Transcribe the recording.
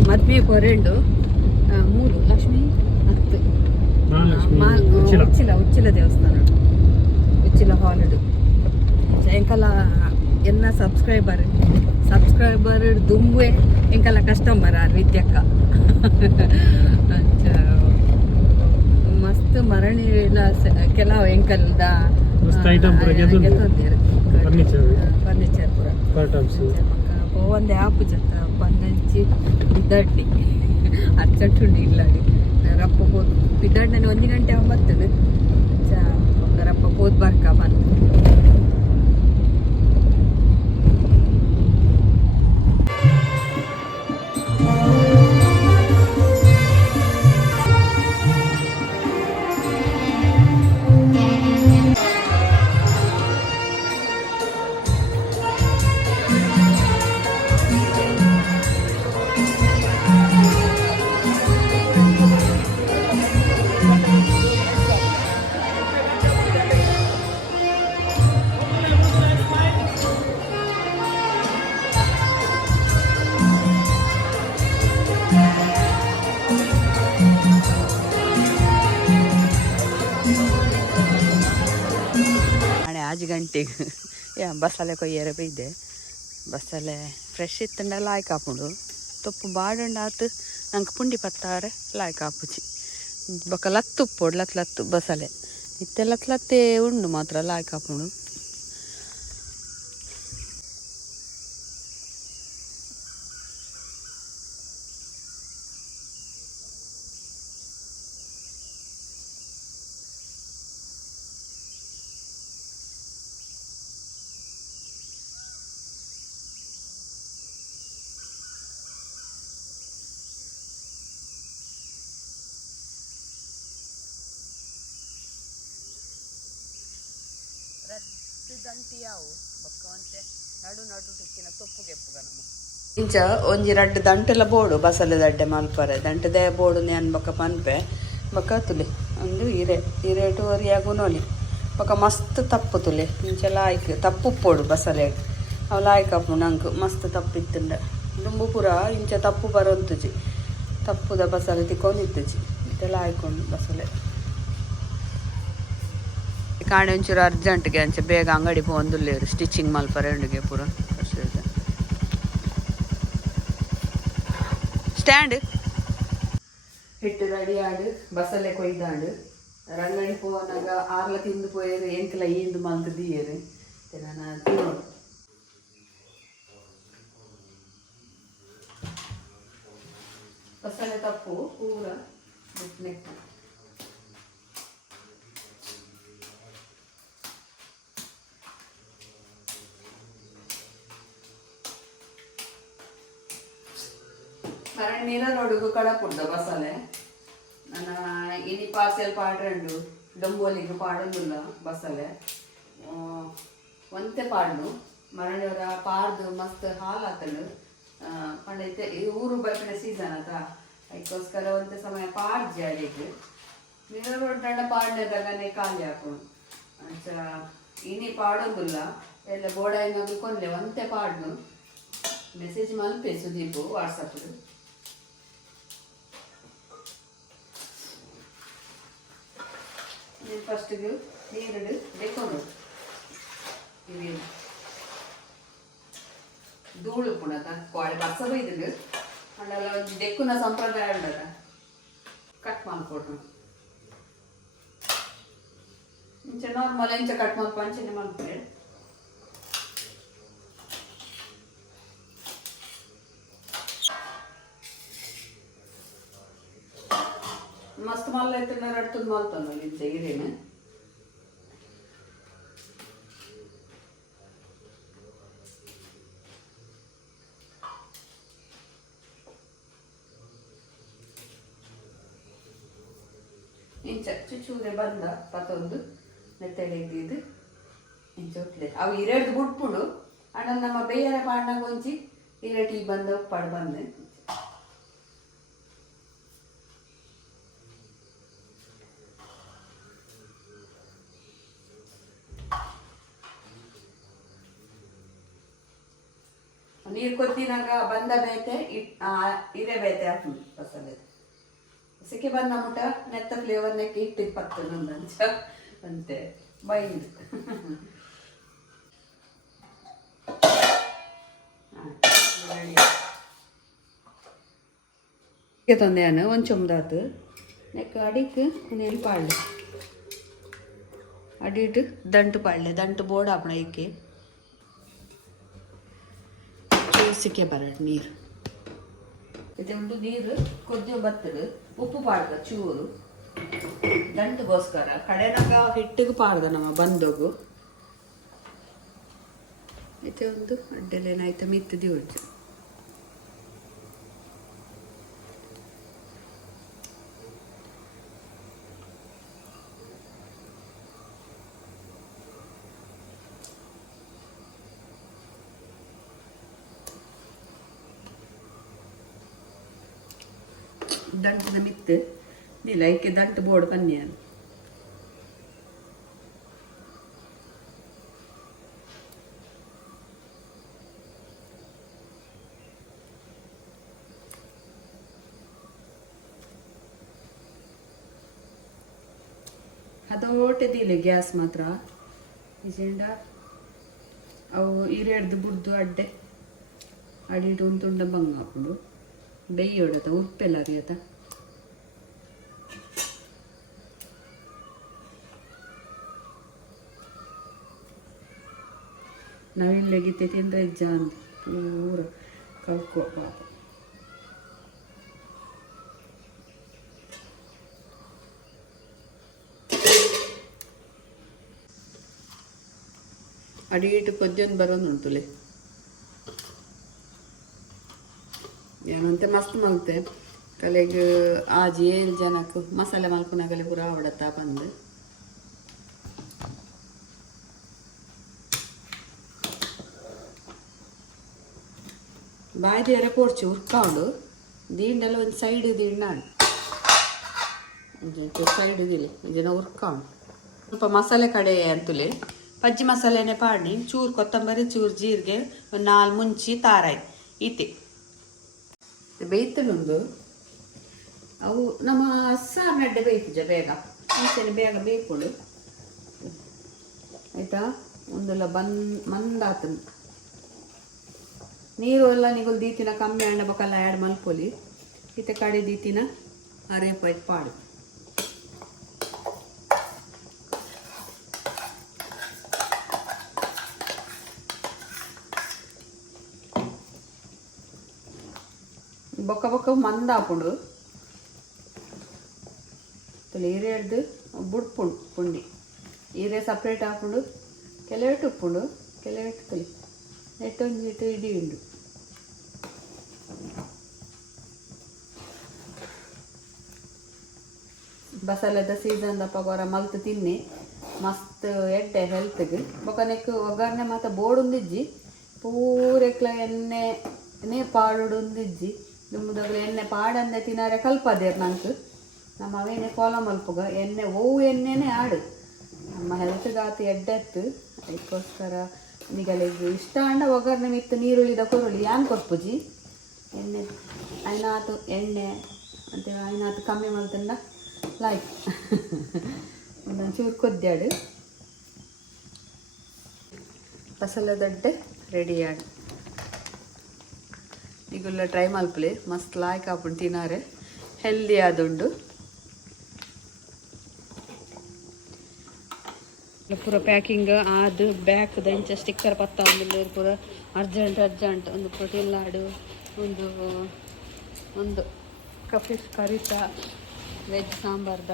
ಒಂಜಿ ಮದ್ಮೆ ಪೊರೆಂಡು ಮೂಲು ಲಕ್ಷ್ಮಿ ಹತ್ತು ಉಚ್ಚಿಲ ದೇವಸ್ಥಾನ ಉಚ್ಚಿಲ ಹಾಲ್ಡ್ ಎಂಕಲ ಎನ್ನ ಸಬ್ಸ್ಕ್ರೈಬರ್ ದುಂಬೆ ಎಂಕಲ ಕಸ್ಟಮರ್ ಆರ್ ವಿದ್ಯಕ್ಕ ಮಸ್ತ್ ಮರಣಿ ಕೆಲವು ಎಂಕಲ್ದ ಫರ್ನಿಚರ್ ಪೂರ ಒಂದೇ ಆಪು ಜತ್ತ ಪಂದಂಚಿ ಪಿದಡ್ಡಿ ಅರ್ಚಟ್ಟುಂಡು ಇಲ್ಲಾಡಿ ರಪ್ಪ ಹೋದ್ ಪಿದಡ್ಡನೆ 1 ಗಂಟೆ 9 ರಪ್ಪ ಹೋದ್ ಬರ್ಕ ಬಂತು ಗಂಟೆಗೆ ಬಸ್ಸಲ್ಲೇ ಕೊಯ್ಯರೆ ಬೈದೆ ಬಸ್ಸಲ್ಲೇ ಫ್ರೆಶ್ ಇತ್ತಂಡ ಲಾಯ್ಕ್ ಹಾಪುಂಡು ತೊಪ್ಪು ಬಾಡಂಡ ಆತು ನಂಗೆ ಪುಂಡಿ ಪತ್ತಾರೆ ಲಾಯ್ಕ್ ಹಾಪುಚಿ ಬೊಕ್ಕ ಲತ್ತು ಉಪ್ಪೋಡು ಲತ್ತು ಬಸ್ಸಲ್ಲೇ ಇತ್ತೆ ಲತ್ತೇ ಉಂಡು ಮಾತ್ರ ಲಾಯ್ಕ್ ಹಾಪುಂಡು ಇಂಚ ಒಂಜಿ 2 ದಂಟೆಲ ಬೋಡು ಬಸಳೆ ದಡ್ಡೆ ಮಲ್ಪರೆ ದಂಟದೆ ಬೋಡು ನೇನ್ ಬೊಕ್ಕ ಪನ್ಪೆ ಬೊಕ್ಕ ತುಲೆ ಒಂದು ಹಿರೇಟು ಒರಿಯಾಗು ನೋಲಿ ಬೊಕ್ಕ ಮಸ್ತ್ ತಪ್ಪು ತುಲೆ ಇಂಚ ಲಾಯ್ಕ್ ತಪ್ಪು ಉಪ್ಪೋಡು ಬಸಳೆ ಅವು ಲಾಯ್ಕ್ ಅಪ್ಪು ನಂಗೆ ಮಸ್ತ್ ತಪ್ಪಿತ್ತಂಡ ದುಂಬು ಪೂರ ಇಂಚ ತಪ್ಪು ಬರೋಂತುಜಿ ತಪ್ಪುದ ಬಸಳೆ ತಿಕ್ಕೊಂಡಿತ್ತುಜಿ ಇದೆಲ್ಲ ಆಯ್ಕೊಂಡು ಬಸಳೆ ಕಾಣೆ ಒಂಚೂರು ಅರ್ಜೆಂಟ್ಗೆ ಅಂಚೆ ಬೇಗ ಅಂಗಡಿ ಪೋಂದುಲ್ಲೇರು ಸ್ಟಿಚಿಂಗ್ ಮಲ್ಪರೆ ಉಂಡಿಗೆ ಪೂರ ಸ್ಟ್ಯಾಂಡ್ ಹಿಟ್ಟು ರೆಡಿ ಆಡು ಬಸಳೆ ಕೊಯ್ದಾಡು ರಂಗಣಿ ಪೋನಾಗ ಆರ್ಲ ತಿಂದು ಪೋಯರು ಎಂಕಲ ಈಂದು ಮಲ್ತು ದಿಯರು ನಾನು ತಿನ್ನೋಡು ಬಸಳೆ ತಪ್ಪು ಪೂರ ನೆಕ್ ನೀರ ನೋಡುಗು ಕಡಪುಡ್ದ ಬಸಳೆ ನನ್ನ ಇನಿ ಪಾರ್ಸೆಲ್ ಪಾಡ್ರಂಡು ಡೊಂಬೋಲಿಗೆ ಪಾಡೋದಿಲ್ಲ ಬಸಳೆ ಒಂತೆ ಪಾಡ್ನು ಮರಣಿಯವರ ಪಾಡ್ದು ಮಸ್ತ್ ಹಾಲು ಆತಳು ಪಂಡೈತೆ ಊರು ಬೈಪಿನ ಸೀಸನ್ ಆತ ಅದಕ್ಕೋಸ್ಕರ ಒಂತೆ ಸಮಯ ಪಾಡ್ಜಿ ಅಡಿಗೆ ನೀರ ರೋಡ್ ಪಾಡ್ನದಾಗನೇ ಖಾಲಿ ಹಾಕೊಂಡು ಅಂಚ ಇನಿ ಪಾಡೋದಿಲ್ಲ ಎಲ್ಲ ಬೋಡಾಯಿನಾಗ ಕೊಂಡ್ಲೆ ಒಂತೆ ಪಾಡ್ನು ಮೆಸೇಜ್ ಮಲ್ಪೆ ಸುದೀಪು ವಾಟ್ಸಪ್ ಫಸ್ಟಿಗೆ ನೀರಿಡು ಬೇಕೊಂಡು ಇವೇನು ಧೂಳು ಪುಣತ ಕೋಳೆ ಬಸ ಬೈದಿಡು ಅಂಡಲ್ಲ ಒಂದು ದೆಕ್ಕುನ ಸಂಪ್ರದಾಯ ಉಂಡದ ಕಟ್ ಮಾಡ್ಕೊಟ್ರು ಇಂಚ ನಾರ್ಮಲ್ ಇಂಚ ಕಟ್ ಮಾಡ್ಕೊ ಅಂಚನೆ ಮಾಡ್ತಾರೆ ಮಸ್ತ್ ಮಲ್ಲ ಐತೆ ರಡ್ತದ ಮಲ್ತಾನ ಇಂಚ ಹಿರೇನು ಇಂಚ ಚುಚ್ಚೂರೆ ಬಂದ ಪತ್ತೊಂದು ಮೆತ್ತಗೆ ಇದ್ದಿದ್ದು ಇಂಚ ಉಟ್ಲೆ ಅವು ಇರೇಡ್ದು ಬಿಟ್ಬಿಡು ಅಣ್ಣ ನಮ್ಮ ಬೇಯರ ಪಾಡ್ನಾಗ ಒಂಚಿ ಇರೇಟಿ ಬಂದ ಪಡ್ ಬಂದೆ ನೀರು ಕೊದ್ದಿನಾಗ ಬಂದ ಬೇತೆ ಹಿರೇ ಬೇತೆ ಹಾಕೊಂಡು ಬಸಳೆ ಸಿಕ್ಕಿ ಬಂದ ಮುಟ ನೆತ್ತ ಫ್ಲೇವರ್ ನೆಕ್ಕಿ ಇಟ್ಟಿದ್ದು ಪತ್ತು ನಂದಂಚ ಅಂತೆ ಬೈಂದು ತಂದೆಯಾನ ಒಂದು ಚೊಂಬದಾತು ನೆಕ್ಕ ಅಡಿಕ್ ನೆಲ್ ಪಾಡ್ಲೆ ಅಡಿಟ್ಟು ದಂಟು ಪಾಡ್ಲೆ ದಂಟು ಬೋರ್ಡ್ ಹಾಕೋಣ ಇಕ್ಕಿ ಸಿಕ್ಕೆ ಬರಡು ನೀರು ಇದೊಂದು ನೀರು ಕೊದ್ದಿ ಬತ್ತದು ಉಪ್ಪು ಪಾಡ್ದ ಚೂರು ದಂಟುಗೋಸ್ಕರ ಕಡೆನಾಗ ಹಿಟ್ಟಿಗೆ ಪಾಡ್ದ ನಮ್ಮ ಬಂದೋಗು ಐತೆ ಒಂದು ಅಡ್ಡೆಲೇನಾಯ್ತು ಮಿತ್ತದಿ ಉಳ್ತು ದಂಟದ ಮಿತ್ತು ನೀಲ ಐಕೆ ದಂಟು ಬೋರ್ಡ್ ಪನ್ನಿಯನು ಅದೋಟದಿಲ್ಲ ಗ್ಯಾಸ್ ಮಾತ್ರ ಇಜೆಂಡ ಅವು ಹಿರಿಯಡ್ದು ಬುಡ್ದು ಅಡ್ಡೆ ಅಡಿಟ್ಟು ಒಂದು ತುಂಡ ಬಂಗ ಹಾಕೊಂಡು ಬೆಯ್ಯೋಡತ ಉಪ್ಪೆಲ್ಲ ಅರಿಯತ ನಾವಿಲ್ಲ ಗೀತೆ ತಿಂದ್ರೆ ಜಾನ್ ಪೂರ ಕಲ್ಕೋ ಪಾಪ ಅಡಿಗಿಟ್ಟು ಕೊದ್ಯೊಂದು ಬರೋನುಂಟುಲೆ ಏನಂತೆ ಮಸ್ತ್ ಮಲ್ತೆ ಕಲೆಗೆ ಆಜಿ ಏಳು ಜನಕ್ಕೆ ಮಸಾಲೆ ಮಲ್ಪುನಾಗಲೆ ಪೂರ ಆವಡತ್ತ ಬಂದು ಬಾಯ್ದೇರ ಪೋಡ್ಚು ಉರ್ಕೊಂಡು ದೀಂಡೆಲ್ಲ ಒಂದು ಸೈಡ್ ದೀಂಡಾಡು ಸೈಡ್ ಇದಿಲ್ಲ ಇದನ್ನ ಉರ್ಕೊಂಡು ಸ್ವಲ್ಪ ಮಸಾಲೆ ಕಡೆ ಅಂತಲೇ ಪಜ್ಜಿ ಮಸಾಲೆನೇ ಪಾಡಿ ಚೂರು ಕೊತ್ತಂಬರಿ ಚೂರು ಜೀರಿಗೆ ಒಂದು 4 ಮುಂಚಿ ತಾರಾಯಿ ಈತಿ ಬೇಯ್ತಲೊಂದು ಅವು ನಮ್ಮ ಸಾರು ನಡ್ಡೆ ಬೇಯ್ತಿದ್ದ ಬೇಗ ಮುಂಚೆನೆ ಬೇಗ ಬೇಯ್ಕೊಡು ಆಯಿತಾ ಒಂದೆಲ್ಲ ಮಂದಾತು ನೀರು ಎಲ್ಲ ನಿಗಲ್ ದೀತಿನ ಕಮ್ಮಿ ಹಣ್ಣು ಬಕ್ಕಲ್ಲ ಆ್ಯಡ್ ಮಲ್ಪೊಲಿ ಈತ ಕಡೆ ದೀತಿನ ಅರೇಪಾಯ್ತು ಪಾಡು ಬೊಕ್ಕ ಬೊಕ್ಕ ಮಂದ ಹಾಕೊಂಡು ಹೀರೆ ಹಿಡ್ದು ಬುಡ್ಪುಂಡು ಪುಂಡಿ ಹೀರೆ ಸಪ್ರೇಟ್ ಹಾಕೊಂಡು ಕೆಲವೆಟ್ಟು ಉಪ್ಪುಂಡು ಕೆಲವೆಟ್ಟು ತಲೆ ನೆಟ್ಟೊಂದಿಟ್ಟು ಇಡೀ ಉಂಡು ಬಸಳೆದ ಸೀಸನ್ದ ಪಗೋರ ಮಲ್ತು ತಿನ್ನಿ ಮಸ್ತ್ ಎಡ್ಡೆ ಹೆಲ್ತ್ಗೆ ಬೊಕನೆಕ್ ಒಗ್ಗರಣೆ ಮಾತ ಬೋಡುಂದಿಜ್ಜಿ ಪೂರೆಕ್ಲ ಎಣ್ಣೆ ಪಾಡುಂದಿಜ್ಜಿ ದುಮ್ಮದಾಗಲ ಎಣ್ಣೆ ಪಾಡಂದೆ ತಿನ್ನಾರೆ ಕಲ್ಪದೇರು ನಂಗೆ ನಮ್ಮ ಅವೇನೆ ಫಾಲೋ ಮಲ್ಪುಗ ಎಣ್ಣೆ ಎಣ್ಣೆನೇ ಆಡು ನಮ್ಮ ಹೆಲ್ತ್ಗಾತು ಎಡ್ಡೆತ್ತು ಅದಕ್ಕೋಸ್ಕರ ನಿಗಲಿಗೆ ಇಷ್ಟ ಅಂಡ ಒಗ್ಗರಣೆ ಮಿತ್ತು ನೀರುಳ್ಳಿದ ಕೊರುಳಿ ಯಾನ್ ಕೊಟ್ಪುಜಿ ಎಣ್ಣೆ ಐನಾತು ಎಣ್ಣೆ ಅಂತ ಐನಾತು ಕಮ್ಮಿ ಮಾಡ್ತಂಡ ಲೈಕ್ ಒಂದೊಂದು ಚೂರು ಕೊದ್ದಾಡು ಬಸಳೆ ದಡ್ಡೆ ರೆಡಿ ಆಡು ಈಗೆಲ್ಲ ಟ್ರೈ ಮಲ್ಪಲೆ ಮಸ್ತ್ ಲಾಯ್ಕ್ ಹಾಕೊಂಡು ತಿನ್ನಾರೆ ಹೆಲ್ದಿ ಆದುಂಡು ಪೂರ ಪ್ಯಾಕಿಂಗ್ ಆದು ಬ್ಯಾಕ್ ದಂಚ ಸ್ಟಿಕ್ಕರ್ ಪತ್ತ ಒಂದು ಪೂರ ಅರ್ಜೆಂಟ್ ಒಂದು ಪ್ರೋಟೀನ್ ಲಾಡು ಒಂದು ಕಫಿಶ್ ಕರಿತ ವೆಜ್ ಸಾಂಬಾರ್ದ